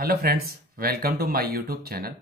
Hello friends, welcome to my YouTube channel.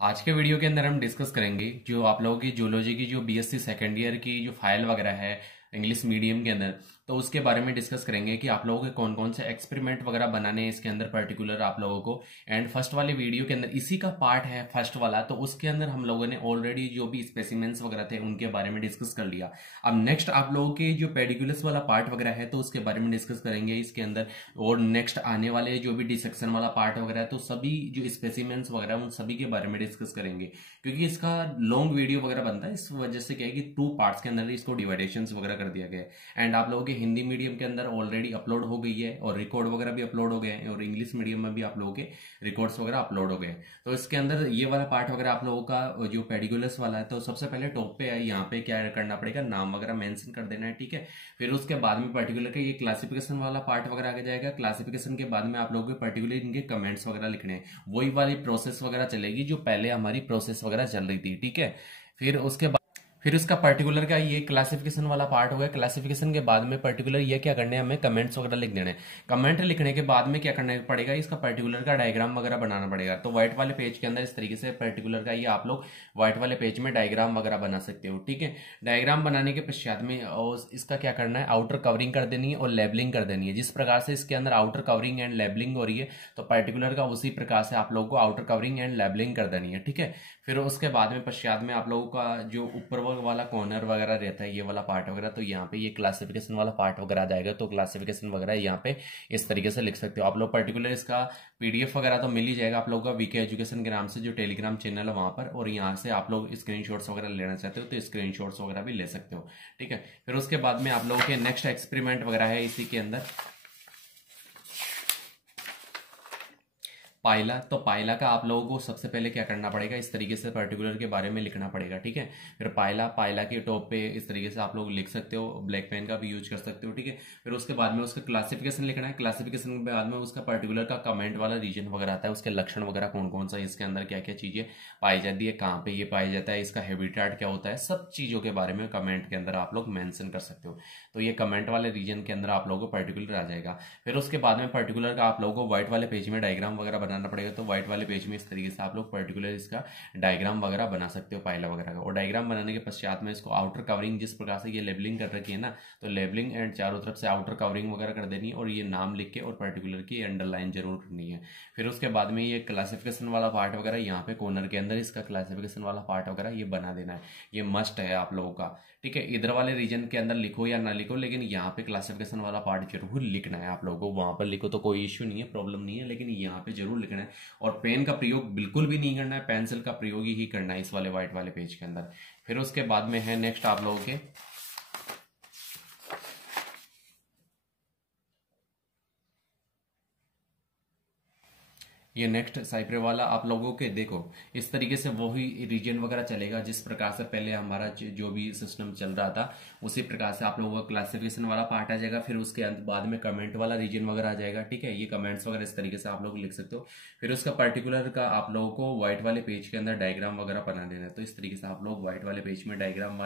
आज के video के अंदर हम डिस्कस करेंगे जो आप लोगों की जूलॉजी की जो बीएससी सेकेंड ईयर की जो फाइल वगैरह है इंग्लिश मीडियम के अंदर, तो उसके बारे में डिस्कस करेंगे कि आप लोगों के कौन कौन से एक्सपेरिमेंट वगैरह बनाने हैं इसके अंदर पर्टिकुलर आप लोगों को। एंड फर्स्ट वाले वीडियो के अंदर इसी का पार्ट है फर्स्ट वाला, तो उसके अंदर हम लोगों ने ऑलरेडी जो भी स्पेसिमेंट्स वगैरह थे उनके बारे में डिस्कस कर लिया। अब नेक्स्ट आप लोगों के जो पेडिकुलस वाला पार्ट वगैरह है तो उसके बारे में डिस्कस करेंगे इसके अंदर। और नेक्स्ट आने वाले जो भी डिसेक्शन वाला पार्ट वगैरह है तो सभी जो स्पेसिमेंट्स वगैरह उन सभी के बारे में डिस्कस करेंगे, क्योंकि इसका लॉन्ग वीडियो वगैरह बनता है। इस वजह से क्या है कि 2 पार्ट्स के अंदर इसको डिवाइडेशंस वगैरह कर दिया गया है। एंड आप लोगों के हिंदी मीडियम के अंदर ऑलरेडी अपलोड हो गई है और रिकॉर्ड वगैरह भी अपलोड हो गए हैं, और इंग्लिश मीडियम में भी आप लोगों के रिकॉर्ड्स वगैरह अपलोड हो गए हैं। तो इसके अंदर ये वाला पार्ट वगैरह आप लोगों का जो पेडिकुलस वाला है, तो सबसे पहले टॉप पे है, यहाँ पे क्या करना पड़ेगा, नाम वगैरह मेंशन कर देना है, ठीक है। फिर उसके बाद में पर्टिकुलर का ये क्लासिफिकेशन वाला पार्ट वगैरह आगे जाएगा। क्लासिफिकेशन के बाद में आप लोगों को पर्टिकुलर इनके कमेंट्स वगैरह लिखने हैं, वही वाली प्रोसेस वगैरह चलेगी जो पहले हमारी प्रोसेस वगैरह चल रही थी, ठीक है। फिर उसका पर्टिकुलर का ये क्लासिफिकेशन वाला पार्ट हो गया। क्लासिफिकेशन के बाद में पर्टिकुलर ये क्या करने हैं, हमें कमेंट्स वगैरह लिख देने हैं। कमेंट लिखने के बाद में क्या करना पड़ेगा, इसका पर्टिकुलर का डायग्राम वगैरह बनाना पड़ेगा। तो व्हाइट वाले पेज के अंदर इस तरीके से पर्टिकुलर का ये आप लोग व्हाइट वाले पेज में डायग्राम वगैरह बना सकते हो, ठीक है। डायग्राम बनाने के पश्चात में और इसका क्या करना है, आउटर कवरिंग कर देनी है और लेबलिंग कर देनी है। जिस प्रकार से इसके अंदर आउटर कवरिंग एंड लेबलिंग हो रही है तो पर्टिकुलर का उसी प्रकार से आप लोगों को आउटर कवरिंग एंड लेबलिंग कर देनी है, ठीक है। फिर उसके बाद में पश्चात में आप लोगों का जो ऊपर वाला कॉर्नर वगैरह रहता है, ये वाला पार्ट वगैरह, तो यहाँ पे ये क्लासिफिकेशन वाला पार्ट वगैरह आ जाएगा। तो क्लासिफिकेशन वगैरह यहाँ पे इस तरीके से लिख सकते हो आप लोग। पर्टिकुलर इसका पीडीएफ वगैरह तो मिल ही जाएगा आप लोगों का वीके एजुकेशन के नाम से जो टेलीग्राम चैनल है वहां पर, और यहाँ से आप लोग स्क्रीनशॉट्स वगैरह लेना चाहते हो तो स्क्रीनशॉट्स वगैरह भी ले सकते हो, ठीक है। फिर उसके बाद में आप लोगों के नेक्स्ट एक्सपेरिमेंट वगैरह है इसी के अंदर पाइला। तो पाइला का आप लोगों को सबसे पहले क्या करना पड़ेगा, इस तरीके से पर्टिकुलर के बारे में लिखना पड़ेगा, ठीक है। फिर पाइला के टॉप पे इस तरीके से आप लोग लिख सकते हो, ब्लैक पेन का भी यूज कर सकते हो, ठीक है। फिर उसके बाद में उसका क्लासिफिकेशन लिखना है। क्लासिफिकेशन के बाद में उसका पर्टिकुलर का कमेंट वाला रीजन वगैरह आता है, उसके लक्षण वगैरह कौन कौन सा, इसके अंदर क्या क्या चीजें पाई जाती है, कहाँ पे ये पाया जाता है, इसका हैबिटेट क्या होता है, सब चीजों के बारे में कमेंट के अंदर आप लोग मेंशन कर सकते हो। तो ये कमेंट वाले रीजन के अंदर आप लोगों को पर्टिकुलर आ जाएगा। फिर उसके बाद में पर्टिकुलर का आप लोगों को व्हाइट वाले पेज में डायग्राम वगैरह बनाना पड़ेगा। तो व्हाइट वाले पेज में इस तरीके से आप लोग पर्टिकुलर इसका डायग्राम वगैरह बना सकते हो पाइला वगैरह का। और डायग्राम बनाने के पश्चात में इसको आउटर कवरिंग, जिस प्रकार से ये लेबलिंग कर रखी है ना, तो लेबलिंग एंड चारों तरफ से आउटर कवरिंग वगैरह कर देनी है, और ये नाम लिख के और पर्टिकुलर की अंडरलाइन जरूर करनी है। फिर उसके बाद में ये क्लासिफिकेशन वाला पार्ट वगैरह यहाँ पे कॉर्नर के अंदर इसका क्लासिफिकेशन वाला पार्ट वगैरह ये बना देना है, ये मस्ट है आप लोगों का, ठीक है। इधर वाले रीजन के अंदर लिखो या ना लिखो, लेकिन यहाँ पे क्लासिफिकेशन वाला पार्ट जरूर लिखना है आप लोगों को। वहां पर लिखो तो कोई इश्यू नहीं है, प्रॉब्लम नहीं है, लेकिन यहाँ पे जरूर लिखना है। और पेन का प्रयोग बिल्कुल भी नहीं करना है, पेंसिल का प्रयोग ही करना है इस वाले व्हाइट वाले पेज के अंदर। फिर उसके बाद में है नेक्स्ट आप लोगों के ये नेक्स्ट साइप्रे वाला आप लोगों के देखो इस तरीके से वही रीजन वगैरह चलेगा जिस प्रकार से पहले हमारा जो भी सिस्टम चल रहा था उसी प्रकार से आप लोगों का क्लासिफिकेशन वाला पार्ट आ जाएगा। फिर उसके बाद में कमेंट वाला रीजन वगैरह आ जाएगा, ठीक है। ये कमेंट्स वगैरह इस तरीके से आप लोग लिख सकते हो। फिर उसका पर्टिकुलर का आप लोगों को व्हाइट वाले पेज के अंदर डायग्राम वगैरह बना देना है। तो इस तरीके से आप लोग व्हाइट वाले पेज में डायग्राम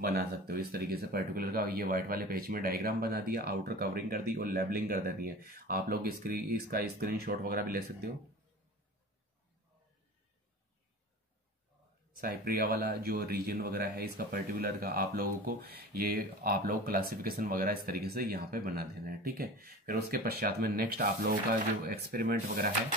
बना सकते हो। इस तरीके से पर्टिकुलर का ये व्हाइट वाले पेज में डायग्राम बना दिया, आउटर कवरिंग कर दी और लेबलिंग कर देनी है। आप लोग इसका स्क्रीनशॉट वगैरह भी ले सकते हो। साइप्रिया वाला जो रीजन वगैरह है इसका पर्टिकुलर का आप लोगों को ये आप लोग क्लासिफिकेशन वगैरह इस तरीके से यहाँ पे बना देना है, ठीक है। फिर उसके पश्चात में नेक्स्ट आप लोगों का जो एक्सपेरिमेंट वगैरह है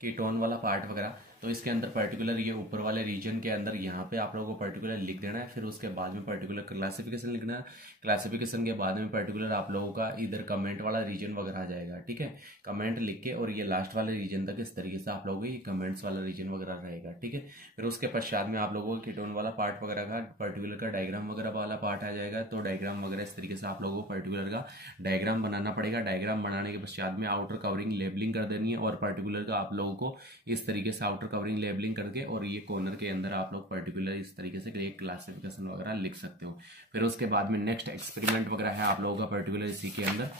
कीटोन वाला पार्ट वगैरह, तो इसके अंदर पर्टिकुलर ये ऊपर वाले रीजन के अंदर यहाँ पे आप लोगों को पर्टिकुलर लिख देना है। फिर उसके बाद में पर्टिकुलर क्लासिफिकेशन लिखना है। क्लासिफिकेशन के बाद में पर्टिकुलर आप लोगों का इधर कमेंट वाला रीजन वगैरह आ जाएगा, ठीक है। कमेंट लिख के और ये लास्ट वाले रीजन तक इस तरीके से आप लोगों को ये कमेंट्स वाला रीजन वगैरह रहेगा, ठीक है। फिर उसके पश्चात में आप लोगों को कीटोन वाला पार्ट वगैरह का पर्टिकुलर का डायग्राम वगैरह वाला पार्ट आ जाएगा। तो डायग्राम वगैरह इस तरीके से आप लोगों को पर्टिकुलर का डायग्राम बनाना पड़ेगा। डायग्राम बनाने के पश्चात में आउटर कवरिंग लेबलिंग कर देनी है, और पर्टिकुलर का आप लोगों को इस तरीके से आउटर कवरिंग लेबलिंग करके और ये कॉर्नर के अंदर आप लोग पर्टिकुलर इस तरीके से एक क्लासिफिकेशन वगैरह लिख सकते हो। फिर उसके बाद में नेक्स्ट एक्सपेरिमेंट वगैरह है आप लोगों का पर्टिकुलर इसी के अंदर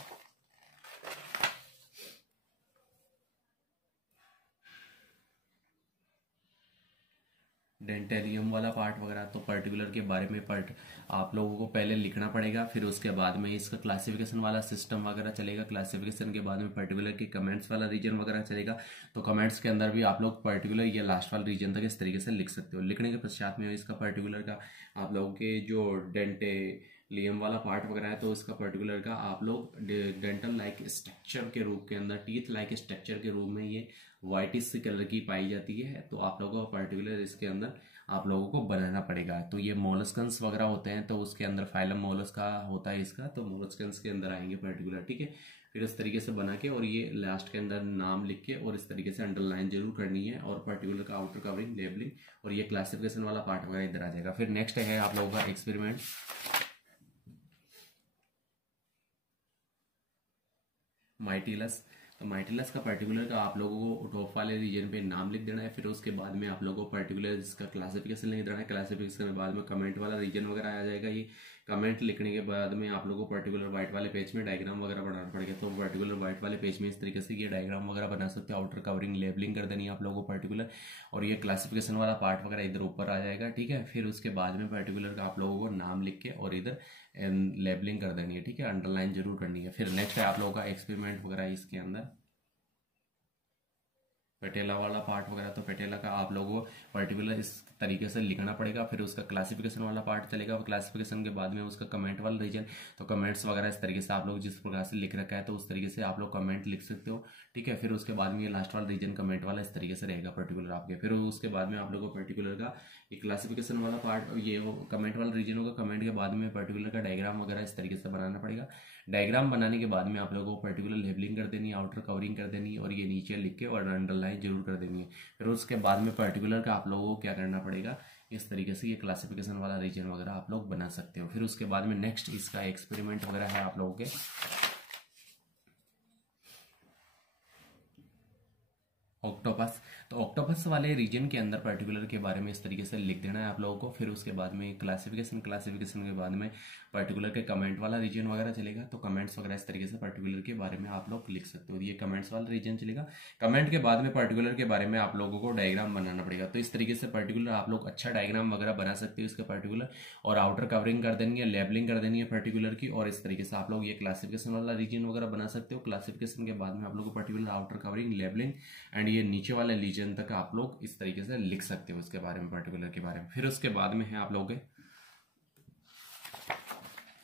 डेंटेलियम वाला पार्ट वगैरह, तो पर्टिकुलर के बारे में आप लोगों को पहले लिखना पड़ेगा, फिर उसके बाद में इसका क्लासिफिकेशन वाला सिस्टम वगैरह चलेगा। क्लासिफिकेशन के बाद में पर्टिकुलर के कमेंट्स वाला रीजन वगैरह चलेगा। तो कमेंट्स के अंदर भी आप लोग पर्टिकुलर या लास्ट वाला रीजन तक इस तरीके से लिख सकते हो। लिखने के पश्चात में इसका पर्टिकुलर का आप लोगों के जो डेंटेलियम वाला पार्ट वगैरह है, तो इसका पर्टिकुलर का आप लोग डेंटल लाइक स्ट्रक्चर के रूप के अंदर, टीथ लाइक स्ट्रक्चर के रूप में ये व्हाइटिश कलर की पाई जाती है। तो आप लोगों को पर्टिकुलर इसके अंदर आप लोगों को बनाना पड़ेगा। तो ये मोलस्कन्स वगैरह होते हैं, तो उसके अंदर फाइलम मोलस्का होता है इसका, तो मोलस्कन्स के अंदर आएंगे पर्टिकुलर, ठीक है। फिर इस तरीके से बना के और ये लास्ट के अंदर नाम लिख के और इस तरीके से अंडरलाइन जरूर करनी है, और पर्टिकुलर का आउटर कवरिंग, लेबलिंग और ये क्लासिफिकेशन वाला पार्ट वगैरह इधर आ जाएगा। फिर नेक्स्ट है आप लोगों का एक्सपेरिमेंट माइटिलस। तो माइटिलस का पर्टिकुलर का आप लोगों को टॉप वाले रीजन पे नाम लिख देना है। फिर उसके बाद में आप लोगों को पर्टिकुलर इसका क्लासिफिकेशन लिख देना है। क्लासिफिकेशन के बाद में कमेंट वाला रीजन वगैरह आ जाएगा। ये कमेंट लिखने के बाद में आप लोगों को पर्टिकुलर व्हाइट वाले पेज में डायग्राम वगैरह बनाना पड़ेगा। तो पर्टिकुलर व्हाइट वाले पेज में इस तरीके से ये डायग्राम वगैरह बना सकते हो। आउटर कवरिंग, लेबलिंग कर देनी है आप लोगों को पर्टिकुलर, और ये क्लासिफिकेशन वाला पार्ट वगैरह इधर ऊपर आ जाएगा, ठीक है। फिर उसके बाद में पर्टिकुलर का आप लोगों को नाम लिख के और इधर लेबलिंग कर देनी है, ठीक है। अंडरलाइन जरूर करनी है। फिर नेक्स्ट है आप लोगों का एक्सपेरिमेंट वगैरह इसके अंदर पेटेला वाला पार्ट वगैरह। तो पेटेला का आप लोगों को पर्टिकुलर इस तरीके से लिखना पड़ेगा। फिर उसका क्लासिफिकेशन वाला पार्ट चलेगा। क्लासिफिकेशन के बाद में उसका कमेंट वाला रीजन, तो कमेंट्स वगैरह इस तरीके से आप लोग जिस प्रकार से लिख रखा है, तो उस तरीके से आप लोग कमेंट लिख सकते हो, ठीक है। फिर उसके बाद में ये लास्ट वाला रीजन कमेंट वाला इस तरीके से रहेगा पर्टिकुलर आपके। फिर उसके बाद में आप लोग को पर्टिकुलर का ये क्लासिफिकेशन वाला पार्ट, ये कमेंट वाला रीजन होगा। कमेंट के बाद में पर्टिकुलर का डायग्राम वगैरह इस तरीके से बनाना पड़ेगा। डायग्राम बनाने के बाद में आप लोगों को पर्टिकुलर लेबलिंग कर देनी है, आउटर कवरिंग कर देनी है, और ये नीचे लिख के और अंडरलाइन जरूर कर देनी है। फिर उसके बाद में पर्टिकुलर का आप लोगों को क्या करना पड़ेगा, इस तरीके से ये क्लासिफिकेशन वाला रीजन वगैरह आप लोग बना सकते हो। फिर उसके बाद में नेक्स्ट इसका एक्सपेरिमेंट वगैरह है आप लोगों के ऑक्टोपस। तो ऑक्टोपस वाले रीजन के अंदर पर्टिकुलर के बारे में इस तरीके से लिख देना है आप लोगों को। फिर उसके बाद में क्लासिफिकेशन के बाद में पर्टिकुलर के कमेंट वाला रीजन वगैरह चलेगा। तो कमेंट्स वगैरह इस तरीके से पर्टिकुलर के बारे में आप लोग लिख सकते हो। ये कमेंट्स वाला रीजन चलेगा। कमेंट के बाद में पर्टिकुलर के बारे में आप लोगों को डायग्राम बनाना पड़ेगा। तो इस तरीके से पर्टिकुलर आप लोग अच्छा डायग्राम वगैरह बना सकते हो इसका पर्टिकुलर, और आउटर कवरिंग कर देनी है, लेबलिंग कर देनी है पर्टिकुलर की, और इस तरीके से आप लोग ये क्लासिफिकेशन वाला रीजन वगैरह बना सकते हो। क्लासिफिकेशन के बाद में आप लोग को particular outer covering, labelling and ये नीचे वाले रीजन तक आप लोग इस तरीके से लिख सकते हो उसके बारे में, पर्टिकुलर के बारे में। फिर उसके बाद में है आप लोग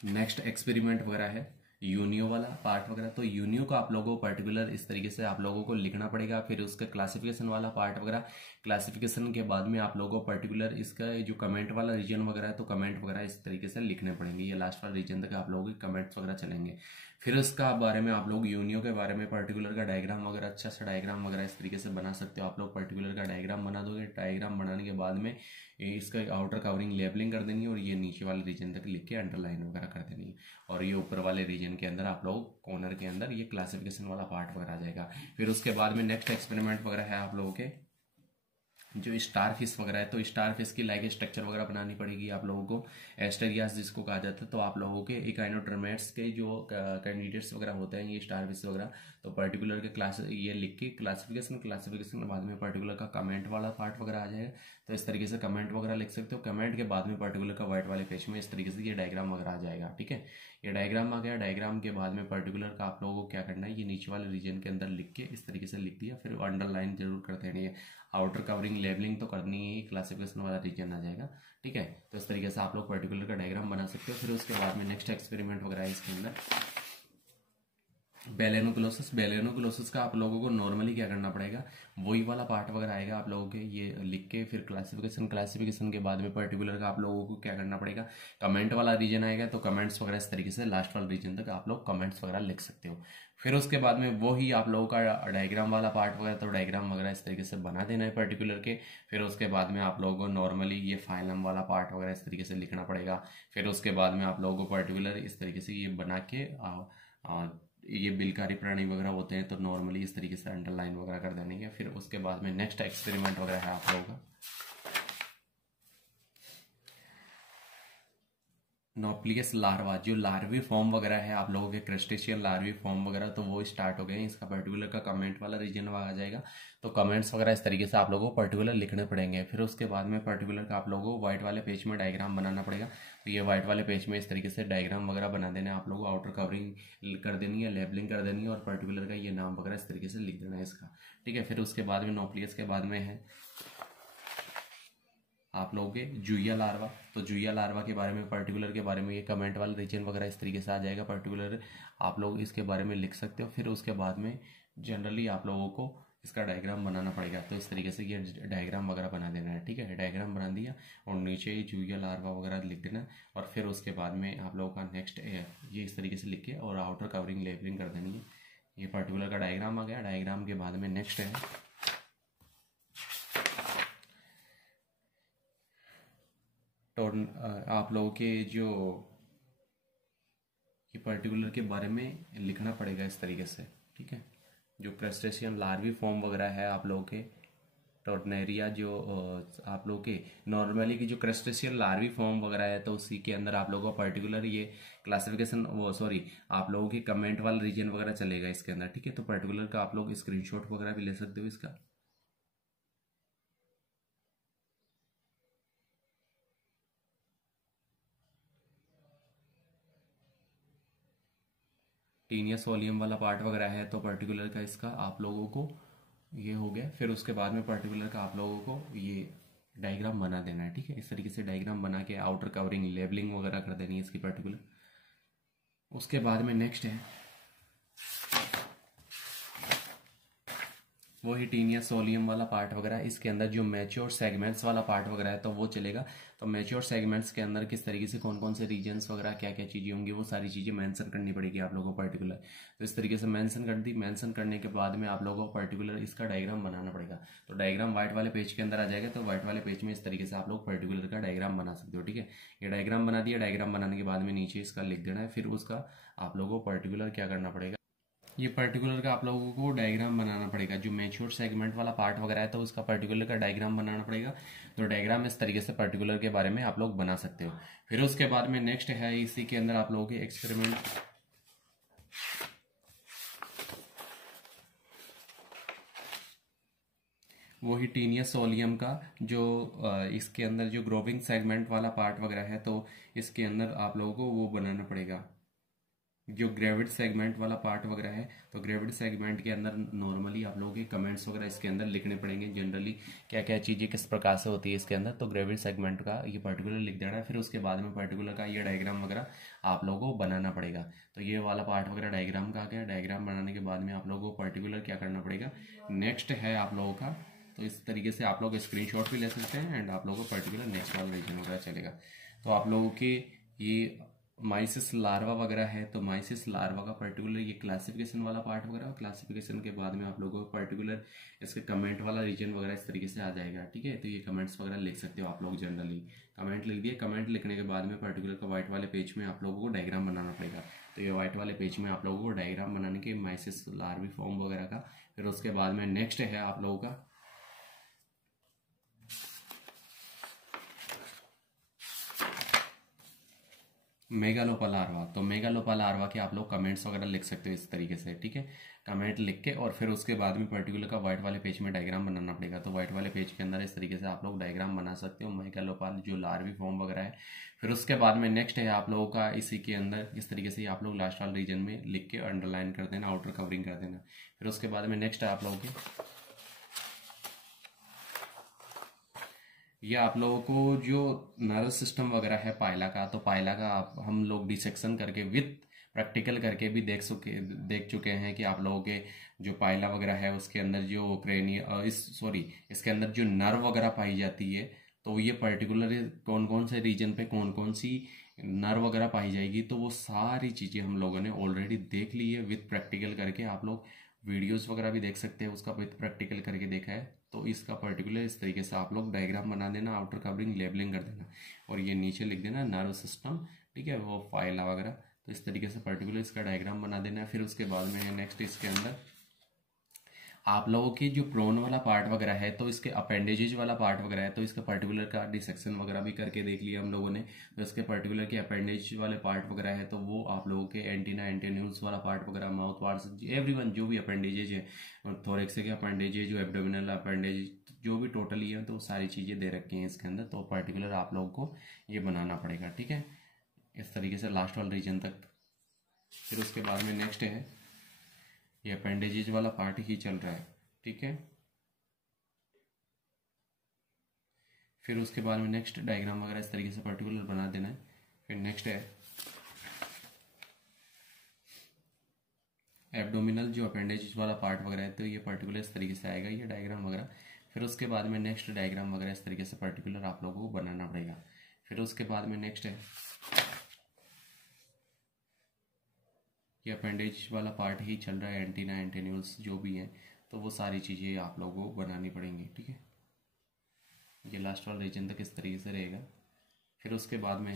नेक्स्ट एक्सपेरिमेंट वगैरह है यूनियो वाला पार्ट वगैरह। तो यूनियो का आप लोगों को पर्टिकुलर इस तरीके से आप लोगों को लिखना पड़ेगा। फिर उसका क्लासिफिकेशन वाला पार्ट वगैरह, क्लासिफिकेशन के बाद में आप लोगों को पर्टिकुलर इसका जो कमेंट वाला रीजन वगैरह है, तो कमेंट वगैरह इस तरीके से लिखने पड़ेंगे। ये लास्ट वाला रीजन तक आप लोगों के कमेंट्स वगैरह चलेंगे। फिर उसका बारे में आप लोग यूनियो के बारे में पर्टिकुलर का डायग्राम वगैरह, अच्छा सा डायग्राम वगैरह इस तरीके से बना सकते हो आप लोग। पर्टिकुलर का डायग्राम बना दोगे। डायग्राम बनाने के बाद में इसका आउटर कवरिंग, लेबलिंग कर देनी है, और ये नीचे वाले रीजन तक लिख के अंडरलाइन वगैरह कर देनी है। और ये ऊपर वाले रीजन के अंदर आप लोग कॉर्नर के अंदर ये क्लासिफिकेशन वाला पार्ट वगैरह आ जाएगा। फिर उसके बाद में नेक्स्ट एक्सपेरिमेंट वगैरह है आप लोगों के जो स्टार फिश वगैरह है। तो स्टार फिश की लाइक स्ट्रक्चर वगैरह बनानी पड़ेगी आप लोगों को, एस्टेरियास जिसको कहा जाता है। तो आप लोगों के इकाइनोडर्मेट्स के जो कैंडिडेट्स वगैरह होते हैं, ये स्टार फिश वगैरह, तो पर्टिकुलर के क्लास ये लिख के क्लासिफिकेशन के बाद में पर्टिकुलर का कमेंट वाला पार्ट वगैरह आ जाएगा। तो इस तरीके से कमेंट वगैरह लिख सकते हो। कमेंट के बाद में पर्टिकुलर का व्हाइट वाले पेज में इस तरीके से ये डायग्राम वगैरह आ जाएगा, ठीक है। ये डायग्राम आ गया। डायग्राम के बाद में पर्टिकुलर का आप लोगों को क्या करना है, ये नीचे वाले रीजन के अंदर लिख के इस तरीके से लिख दिया। फिर अंडरलाइन जरूर करते हैं। आउटर कवरिंग, लेबलिंग तो करनी है, क्लासिफिकेशन वाला रीजन आ जाएगा, ठीक है। तो इस तरीके से आप लोग पर्टिकुलर का डायग्राम बना सकते हो। फिर उसके बाद में नेक्स्ट एक्सपेरिमेंट वगैरह है इसके अंदर बेलेनोक्लोसिस का आप लोगों को नॉर्मली क्या करना पड़ेगा, वही वाला पार्ट वगैरह आएगा आप लोगों के ये लिख के। फिर क्लासिफिकेशन के बाद में पर्टिकुलर का आप लोगों को क्या करना पड़ेगा, कमेंट वाला रीजन आएगा। तो कमेंट्स वगैरह इस तरीके से लास्ट वाला रीजन तक आप लोग कमेंट्स वगैरह लिख सकते हो। फिर उसके बाद में वही आप लोगों का डायग्राम वाला पार्ट वगैरह, तो डायग्राम वगैरह इस तरीके से बना देना है पर्टिकुलर के। फिर उसके बाद में आप लोगों को नॉर्मली ये फाइलम वाला पार्ट वगैरह इस तरीके से लिखना पड़ेगा। फिर उसके बाद में आप लोगों को पर्टिकुलर इस तरीके से ये बना के ये बिलकारी प्राणी वगैरह होते हैं, तो नॉर्मली इस तरीके से अंडरलाइन वगैरह कर देनी है। फिर उसके बाद में नेक्स्ट एक्सपेरिमेंट वगैरह है आप लोगों का नोप्लियस लार्वा, जो लार्वी फॉर्म वगैरह है आप लोगों के क्रस्टेशियन लार्वी फॉर्म वगैरह, तो वो स्टार्ट हो गए हैं। इसका पर्टिकुलर का कमेंट वाला रीजन आ जाएगा, तो कमेंट्स वगैरह इस तरीके से आप लोगों को पर्टिकुलर लिखने पड़ेंगे। फिर उसके बाद में पर्टिकुलर का आप लोगों को व्हाइट वाले पेज में डायग्राम बनाना पड़ेगा। तो ये व्हाइट वाले पेज में इस तरीके से डायग्राम वगैरह बना देना है आप लोगों को, आउटर कवरिंग कर देनी है, लेबलिंग कर देनी है, और पर्टिकुलर का ये नाम वगैरह इस तरीके से लिख देना है इसका, ठीक है। फिर उसके बाद में नोप्लियस के बाद में है आप लोगों के जूया लार्वा। तो जूया लार्वा के बारे में, पर्टिकुलर के बारे में, ये कमेंट वाला रीजन वगैरह इस तरीके से आ जाएगा, पर्टिकुलर आप लोग इसके बारे में लिख सकते हो। फिर उसके बाद में जनरली आप लोगों को इसका डायग्राम बनाना पड़ेगा। तो इस तरीके से ये डायग्राम वगैरह बना देना है, ठीक है। डायग्राम बना दिया और नीचे ही जूया लार्वा वगैरह लिख देना है। और फिर उसके बाद में आप लोगों का नेक्स्ट ये इस तरीके से लिख के और आउटर कवरिंग लेबलिंग कर देनी है। ये पर्टिकुलर का डायग्राम आ गया। डायग्राम के बाद में नेक्स्ट है तो आप लोगों के जो ये पर्टिकुलर के बारे में लिखना पड़ेगा इस तरीके से, ठीक है। जो क्रस्टेशियन लार्वी फॉर्म वगैरह है आप लोगों के टोर्नेरिया, जो आप लोगों के नॉर्मली की जो क्रस्टेशियन लार्वी फॉर्म वगैरह है, तो उसी के अंदर आप लोगों को पर्टिकुलर ये क्लासिफिकेशन वो सॉरी आप लोगों के कमेंट वाला रीजन वगैरह चलेगा इसके अंदर, ठीक है। तो पर्टिकुलर का आप लोग स्क्रीनशॉट वगैरह भी ले सकते हो इसका। टीनिया सोलियम वाला पार्ट वगैरह है, तो पर्टिकुलर का इसका आप लोगों को ये हो गया। फिर उसके बाद में पर्टिकुलर का आप लोगों को ये डायग्राम बना देना है, ठीक है। इस तरीके से डायग्राम बना के आउटर कवरिंग लेबलिंग वगैरह कर देनी है इसकी पर्टिकुलर। उसके बाद में नेक्स्ट है वही टीनिया सोलियम वाला पार्ट वगैरह। इसके अंदर जो मैच्योर सेगमेंट्स वाला पार्ट वगैरह है तो वो चलेगा। तो मैच्योर सेगमेंट्स के अंदर किस तरीके से कौन कौन से रीजन्स वगैरह क्या क्या चीज़ें होंगी, वो सारी चीज़ें मेंशन करनी पड़ेगी आप लोगों को पर्टिकुलर। तो इस तरीके से मेंशन कर दी। मेंशन करने के बाद में आप लोगों को पर्टिकुलर इसका डायग्राम बनाना पड़ेगा। तो डायग्राम व्हाइट वाले पेज के अंदर आ जाएगा। तो व्हाइट वाले पेज में इस तरीके से आप लोग पर्टिकुलर का डायग्राम बना सकते हो, ठीक है। ये डायग्राम बना दिया। डायग्राम बनाने के बाद में नीचे इसका लिख देना है। फिर उसका आप लोगों को पर्टिकुलर क्या करना पड़ेगा, ये पर्टिकुलर का आप लोगों को डायग्राम बनाना पड़ेगा। जो मैच्योर सेगमेंट वाला पार्ट वगैरह है तो उसका पर्टिकुलर का डायग्राम बनाना पड़ेगा। तो डायग्राम इस तरीके से पर्टिकुलर के बारे में आप लोग बना सकते हो। फिर उसके बाद में नेक्स्ट है इसी के अंदर आप लोगों के एक्सपेरिमेंट, वही टीनिया सोलियम का जो इसके अंदर जो ग्रोविंग सेगमेंट वाला पार्ट वगैरह है तो इसके अंदर आप लोगों को वो बनाना पड़ेगा। जो ग्रेविड सेगमेंट वाला पार्ट वगैरह है तो ग्रेविड सेगमेंट के अंदर नॉर्मली आप लोगों के कमेंट्स वगैरह इसके अंदर लिखने पड़ेंगे। जनरली क्या क्या चीज़ें किस प्रकार से होती है इसके अंदर, तो ग्रेविड सेगमेंट का ये पर्टिकुलर लिख देना है। फिर उसके बाद में पर्टिकुलर का ये डायग्राम वगैरह आप लोगों को बनाना पड़ेगा। तो ये वाला पार्ट वगैरह डायग्राम का आ गया। डायग्राम बनाने के बाद में आप लोगों को पर्टिकुलर क्या करना पड़ेगा, नेक्स्ट है आप लोगों का। तो इस तरीके से आप लोग स्क्रीनशॉट भी ले सकते हैं एंड आप लोगों को पर्टिकुलर नेक्स्ट वाला रीजन वगैरह चलेगा। तो आप लोगों के ये माइसिस लार्वा वगैरह है तो माइसिस लार्वा का पर्टिकुलर ये क्लासिफिकेशन वाला पार्ट वगैरह, क्लासिफिकेशन के बाद में आप लोगों को पर्टिकुलर इसके कमेंट वाला रीजन वगैरह इस तरीके से आ जाएगा, ठीक है। तो ये कमेंट्स वगैरह लिख सकते हो आप लोग। जनरली कमेंट लिख दिए। कमेंट लिखने के बाद में पर्टिकुलर का व्हाइट वाले पेज में आप लोगों को डायग्राम बनाना पड़ेगा। तो ये व्हाइट वाले पेज में आप लोगों को डायग्राम बनाने के माइसिस लार्वी फॉर्म वगैरह का। फिर उसके बाद में नेक्स्ट है आप लोगों का मेगालोपा लार्वा। तो मेगालोपा लार्वा के आप लोग कमेंट्स वगैरह लिख सकते हो इस तरीके से, ठीक है। कमेंट लिख के और फिर उसके बाद में पर्टिकुलर का व्हाइट वाले पेज में डायग्राम बनाना पड़ेगा। तो व्हाइट वाले पेज के अंदर इस तरीके से आप लोग डायग्राम बना सकते हो मेगालोपा जो लार्वी फॉर्म वगैरह है। फिर उसके बाद में नेक्स्ट है आप लोगों का इसी के अंदर इस तरीके से आप लोग लास्ट वाले रीजन में लिख के अंडरलाइन कर देना, आउटर कवरिंग कर देना। फिर उसके बाद में नेक्स्ट है आप लोगों के ये आप लोगों को जो नर्वस सिस्टम वगैरह है पायला का, तो पायला का हम लोग डिसेक्शन करके विथ प्रैक्टिकल करके भी देख चुके हैं कि आप लोगों के जो पायला वगैरह है उसके अंदर जो क्रेनिया इसके अंदर जो नर्व वगैरह पाई जाती है तो ये पर्टिकुलर कौन कौन से रीजन पे कौन कौन सी नर्व वगैरह पाई जाएगी, तो वो सारी चीज़ें हम लोगों ने ऑलरेडी देख ली है विथ प्रैक्टिकल करके। आप लोग वीडियोस वगैरह भी देख सकते हैं, उसका विथ प्रैक्टिकल करके देखा है। तो इसका पर्टिकुलर इस तरीके से आप लोग डायग्राम बना देना, आउटर कवरिंग लेबलिंग कर देना और ये नीचे लिख देना नर्व सिस्टम, ठीक है, वो फाइला वगैरह। तो इस तरीके से पर्टिकुलर इसका डायग्राम बना देना है। फिर उसके बाद में है नेक्स्ट इसके अंदर आप लोगों की जो प्रोन वाला पार्ट वगैरह है तो इसके अपेंडेजेज वाला पार्ट वगैरह है तो इसका पर्टिकुलर का डिसेक्शन वगैरह भी करके देख लिया हम लोगों ने। तो इसके पर्टिकुलर के अपेंडेज वाले पार्ट वगैरह है तो वो आप लोगों के एंटीना एंटेन्यूल्स वाला पार्ट वगैरह, माउथ पार्ट्स, एवरीवन जो भी अपेंडेजेज है, थोरेक्स के अपेंडेजेज, जो एब्डोमिनल अपेंडेज, जो भी टोटली है तो सारी चीज़ें दे रखी हैं इसके अंदर। तो पर्टिकुलर आप लोगों को ये बनाना पड़ेगा, ठीक है, इस तरीके से लास्ट वाले रीजन तक। फिर उसके बाद में नेक्स्ट है, ये अपेंडेजेज वाला पार्ट ही चल रहा है, ठीक है। फिर उसके बाद में नेक्स्ट डायग्राम वगैरह इस तरीके से पर्टिकुलर बना देना है। फिर नेक्स्ट है एब्डोमिनल जो अपेंडेजेज वाला पार्ट वगैरह है तो ये पर्टिकुलर इस तरीके से आएगा ये डायग्राम वगैरह। फिर उसके बाद में नेक्स्ट डायग्राम वगैरह इस तरीके से पर्टिकुलर आप लोगों को बनाना पड़ेगा। फिर उसके बाद में नेक्स्ट है ये अपेंडेज वाला पार्ट ही चल रहा है, एंटीना एंटेन्यूल्स जो भी हैं तो वो सारी चीज़ें आप लोगों को बनानी पड़ेंगी, ठीक है। ये लास्ट वाला रीजन तक इस तरीके से रहेगा। फिर उसके बाद में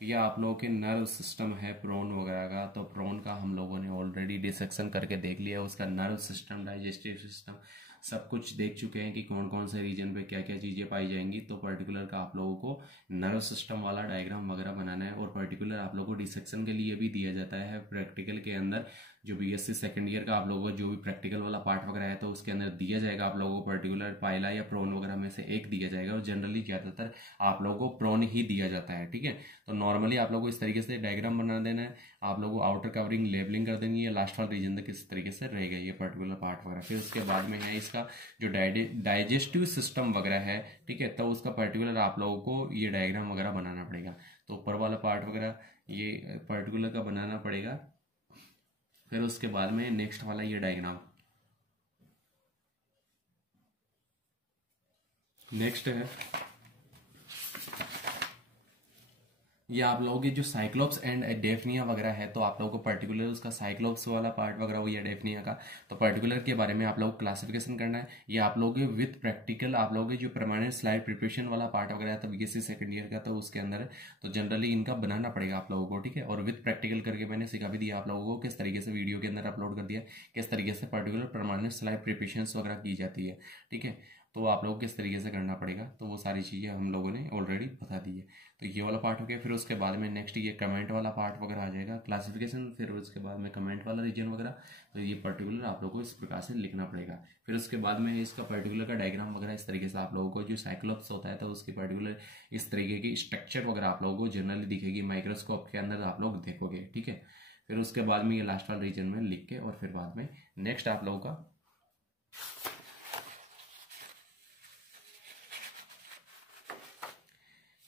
ये आप लोगों के नर्व सिस्टम है प्रोन वगैरह का, तो प्रोन का हम लोगों ने ऑलरेडी डिसेक्शन करके देख लिया, उसका नर्व सिस्टम, डाइजेस्टिव सिस्टम सब कुछ देख चुके हैं कि कौन कौन से रीजन पे क्या क्या चीज़ें पाई जाएंगी। तो पर्टिकुलर का आप लोगों को नर्व सिस्टम वाला डायग्राम वगैरह बनाना है। और पर्टिकुलर आप लोगों को डिसेक्शन के लिए भी दिया जाता है प्रैक्टिकल के अंदर, जो बीएससी सेकंड ईयर का आप लोगों को जो भी प्रैक्टिकल वाला पार्ट वगैरह है तो उसके अंदर दिया जाएगा आप लोगों को पर्टिकुलर पाइला या प्रोन वगैरह में से एक दिया जाएगा। और जनरली ज़्यादातर आप लोगों को प्रोन ही दिया जाता है, ठीक है। तो नॉर्मली आप लोगों को इस तरीके से डायग्राम बना देना है, आप लोगों को आउटर कवरिंग लेबलिंग कर देनी है, लास्ट वाला रीजन तक इस तरीके से रहेगा ये पर्टिकुलर पार्ट वगैरह। फिर उसके बाद में है इसका जो डाइजेस्टिव सिस्टम वगैरह है, ठीक है, तो उसका पर्टिकुलर आप लोगों को ये डायग्राम वगैरह बनाना पड़ेगा। तो ऊपर वाला पार्ट वगैरह ये पर्टिकुलर का बनाना पड़ेगा। फिर उसके बाद में नेक्स्ट वाला ये डायग्राम नेक्स्ट है, ये आप लोगों की जो साइक्लोप्स एंड डेफनिया वगैरह है तो आप लोगों को पर्टिकुलर उसका साइक्लोप्स वाला पार्ट वगैरह हुई है डेफनिया का, तो पर्टिकुलर के बारे में आप लोगों को क्लासिफिकेशन करना है। ये आप लोगों के विथ प्रैक्टिकल आप लोगों के जो परमानेंट स्लाइड प्रिपरेशन वाला पार्ट वगैरह है तो बीएससी सेकंड ईयर का तो उसके अंदर है, तो जनरली इनका बनाना पड़ेगा आप लोगों को, ठीक है। और विथ प्रैक्टिकल करके मैंने सिखा भी दिया आप लोगों को किस तरीके से वीडियो के अंदर अपलोड कर दिया, किस तरीके से पर्टिकुलर परमानेंट स्लाइड प्रिपरेशन वगैरह की जाती है, ठीक है। तो आप लोगों को किस तरीके से करना पड़ेगा तो वो सारी चीज़ें हम लोगों ने ऑलरेडी बता दी है। तो ये वाला पार्ट हो गया। फिर उसके बाद में नेक्स्ट ये कमेंट वाला पार्ट वगैरह आ जाएगा, क्लासिफिकेशन। फिर उसके बाद में कमेंट वाला रीजन वगैरह, तो ये पर्टिकुलर आप लोगों को इस प्रकार से लिखना पड़ेगा। फिर उसके बाद में इसका पर्टिकुलर का डायग्राम वगैरह इस तरीके से आप लोगों को जो साइक्लोप्स होता है तो उसकी पर्टिकुलर इस तरीके की स्ट्रक्चर वगैरह आप लोगों को जनरली दिखेगी माइक्रोस्कोप के अंदर आप लोग देखोगे, ठीक है। फिर उसके बाद में ये लास्ट वाला रीजन में लिख के और फिर बाद में नेक्स्ट आप लोगों का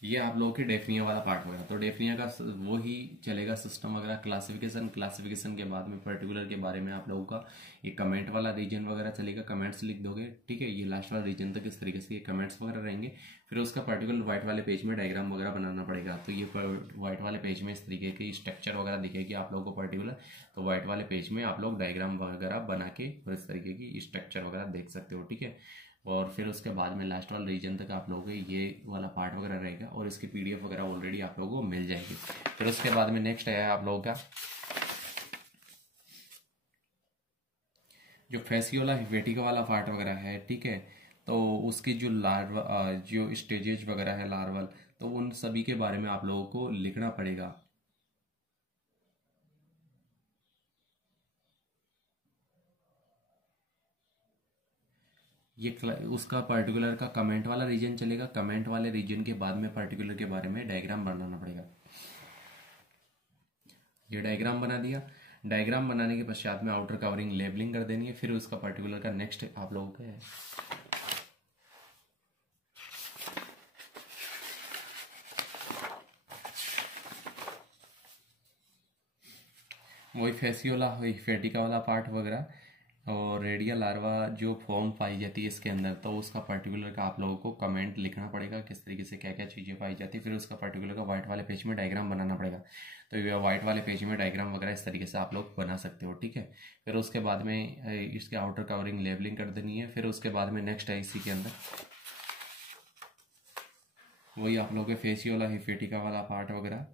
ये आप लोगों के डेफनिया वाला पार्ट होगा। तो डेफनिया का वो ही चलेगा सिस्टम वगैरह, क्लासिफिकेशन के बाद में पर्टिकुलर के बारे में आप लोगों का ये कमेंट वाला रीजन वगैरह चलेगा, कमेंट्स लिख दोगे, ठीक है। ये लास्ट वाला रीजन तक इस तरीके से ये कमेंट्स वगैरह रहेंगे। फिर उसका पर्टिकुलर व्हाइट वाले पेज में डायग्राम वगैरह बनाना पड़ेगा। तो ये व्हाइट वाले पेज में इस तरीके की स्ट्रक्चर वगैरह दिखेगी आप लोगों को पर्टिकुलर, तो व्हाइट वाले पेज में आप लोग डायग्राम वगैरह बना के और इस तरीके की स्ट्रक्चर वगैरह देख सकते हो, ठीक है। और फिर उसके बाद में लास्ट वाला रीजन तक आप लोगों को ये वाला पार्ट वगैरह रहेगा और इसकी पीडीएफ वगैरह ऑलरेडी आप लोगों को मिल जाएगी। फिर उसके बाद में नेक्स्ट है आप लोगों का जो फेसियोला हिपेटिका वाला पार्ट वगैरह है, ठीक है। तो उसकी जो लार्वा जो स्टेजेज वगैरह है लार्वल, तो उन सभी के बारे में आप लोगों को लिखना पड़ेगा। ये उसका पर्टिकुलर का कमेंट वाला रीजन चलेगा, कमेंट वाले रीजन के बाद में पर्टिकुलर के बारे में डायग्राम बनाना पड़ेगा। ये डायग्राम बना दिया, डायग्राम बनाने के पश्चात में आउटर कवरिंग लेबलिंग कर देनी है। फिर उसका पर्टिकुलर का नेक्स्ट आप लोगों का है वही फेसियोला हिपेटिका वाला पार्ट वगैरह और रेडियल लार्वा जो फॉर्म पाई जाती है इसके अंदर, तो उसका पर्टिकुलर का आप लोगों को कमेंट लिखना पड़ेगा किस तरीके से क्या क्या चीज़ें पाई जाती है। फिर उसका पर्टिकुलर का व्हाइट वाले पेज में डायग्राम बनाना पड़ेगा। तो ये व्हाइट वाले पेज में डायग्राम वगैरह इस तरीके से आप लोग बना सकते हो, ठीक है। फिर उसके बाद में इसके आउटर कवरिंग लेबलिंग कर देनी है। फिर उसके बाद में नेक्स्ट है इसी के अंदर वही आप लोगों के फेसियोला हिपेटिका वाला पार्ट वगैरह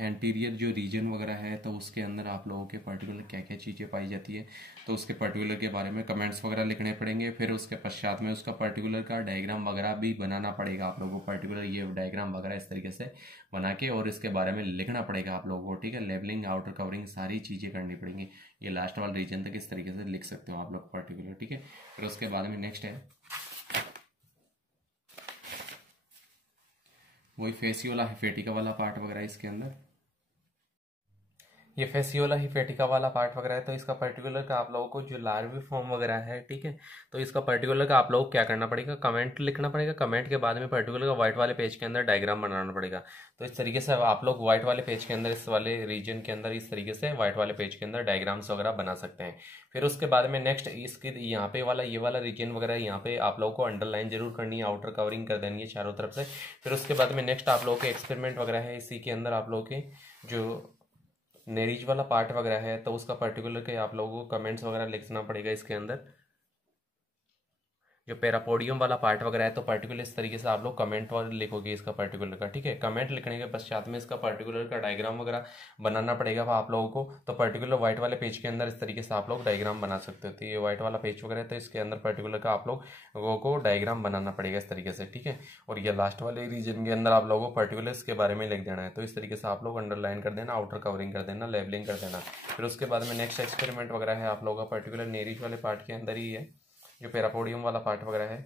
एंटीरियर जो रीजन वगैरह है तो उसके अंदर आप लोगों के पर्टिकुलर क्या क्या चीज़ें पाई जाती है, तो उसके पर्टिकुलर के बारे में कमेंट्स वगैरह लिखने पड़ेंगे। फिर उसके पश्चात में उसका पर्टिकुलर का डायग्राम वगैरह भी बनाना पड़ेगा आप लोगों को, पर्टिकुलर ये डायग्राम वगैरह इस तरीके से बना के और इसके बारे में लिखना पड़ेगा आप लोगों को, ठीक है। लेबलिंग, आउटर कवरिंग, सारी चीज़ें करनी पड़ेंगी। ये लास्ट वाला रीजन तक इस तरीके से लिख सकते हो आप लोग पर्टिकुलर, ठीक है। फिर उसके बाद में नेक्स्ट है वही फेसियोला हिफेटिका वाला पार्ट वगैरह इसके अंदर। ये फेसियोला हिफेटिका वाला पार्ट वगैरह है, तो इसका पर्टिकुलर का आप लोगों को जो लार्वी फॉर्म वगैरह है, ठीक है, तो इसका पर्टिकुलर का आप लोगों को क्या करना पड़ेगा, कमेंट लिखना पड़ेगा। कमेंट के बाद में पर्टिकुलर का व्हाइट वाले पेज के अंदर डायग्राम बनाना पड़ेगा। तो इस तरीके से आप लोग व्हाइट वाले पेज के अंदर, इस वाले रीजन के अंदर इस तरीके से व्हाइट वाले पेज के अंदर डायग्राम्स वगैरह बना सकते हैं। फिर उसके बाद में नेक्स्ट इसके यहाँ पे वाला ये वाला रीजन वगैरह यहाँ पे आप लोगों को अंडरलाइन जरूर करनी है, आउटर कवरिंग कर देनी है चारों तरफ से। फिर उसके बाद में नेक्स्ट आप लोगों के एक्सपेरिमेंट वगैरह है, इसी के अंदर आप लोगों के जो नेरीज वाला पार्ट वगैरह है तो उसका पर्टिकुलर के आप लोगों को कमेंट्स वगैरह लिखना पड़ेगा इसके अंदर। जो पैरापोडियम वाला पार्ट वगैरह है तो पर्टिकुलर इस तरीके से आप लोग कमेंट वाला लिखोगे इसका पर्टिकुलर का, ठीक है। कमेंट लिखने के पश्चात में इसका पर्टिकुलर का डायग्राम वगैरह बनाना पड़ेगा आप लोगों को। तो पर्टिकुलर व्हाइट वाले पेज के अंदर इस तरीके से आप लोग डायग्राम बना सकते हो। तो ये व्हाइट वाला पेज वगैरह है तो इसके अंदर पर्टिकुलर का आप लोगों को डायग्राम बनाना पड़ेगा इस तरीके से, ठीक है। और ये लास्ट वाले रीजन के अंदर आप लोगों को पर्टिकुलर इसके बारे में लिख देना है। तो इस तरीके से आप लोग अंडरलाइन कर देना, आउटर कवरिंग कर देना, लेबलिंग कर देना। फिर उसके बाद में नेक्स्ट एक्सपेरिमेंट वगैरह है आप लोगों का पर्टिकुलर नेरीज वाले पार्ट के अंदर ही है, जो पैरापोडियम वाला पार्ट वगैरह है।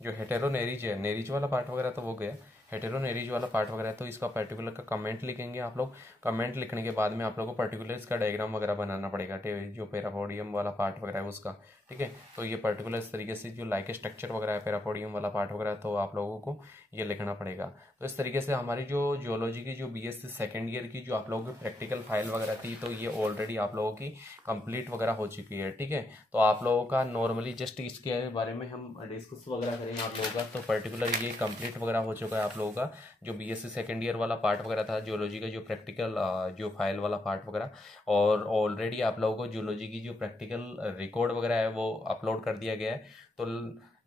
जो हेटेरोनेरीज है, नेरीज वाला पार्ट वगैरह तो वो गया, हेटेरोनेरीज वाला पार्ट वगैरह है तो इसका पर्टिकुलर का कमेंट लिखेंगे आप लोग। कमेंट लिखने के बाद में आप लोगों को पर्टिकुलर इसका डायग्राम वगैरह बनाना पड़ेगा, जो पैरापोडियम वाला पार्ट वगैरह है उसका, ठीक है। तो ये पर्टिकुलर इस तरीके से जो लाइक स्ट्रक्चर वगैरह है पैरापोडियम वाला पार्ट वगैरह तो आप लोगों को ये लिखना पड़ेगा। तो इस तरीके से हमारी जो जियोलॉजी की जो बीएससी सेकेंड ईयर की जो आप लोगों की प्रैक्टिकल फाइल वगैरह थी तो ये ऑलरेडी आप लोगों की कंप्लीट वगैरह हो चुकी है, ठीक है। तो आप लोगों का नॉर्मली जस्ट इसके बारे में हम डिस्कस वगैरह करेंगे आप लोगों का। तो पर्टिकुलर ये कंप्लीट वगैरह हो चुका है आप लोगों का जो बीएससी सेकेंड ईयर वाला पार्ट वगैरह था जियोलॉजी का, जो प्रैक्टिकल जो फाइल वाला पार्ट वगैरह। और ऑलरेडी आप लोगों को जियोलॉजी की जो प्रैक्टिकल रिकॉर्ड वगैरह है वो अपलोड कर दिया गया है। तो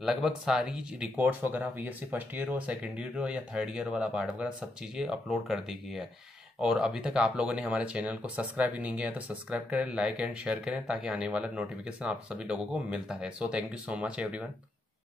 लगभग सारी रिकॉर्ड्स वगैरह बीएससी फर्स्ट ईयर हो, सेकेंड ईयर हो या थर्ड ईयर वाला पार्ट वगैरह सब चीज़ें अपलोड कर दी गई है। और अभी तक आप लोगों ने हमारे चैनल को सब्सक्राइब ही नहीं किया है तो सब्सक्राइब करें, लाइक एंड शेयर करें ताकि आने वाला नोटिफिकेशन आप सभी लोगों को मिलता है। So thank you so much everyone.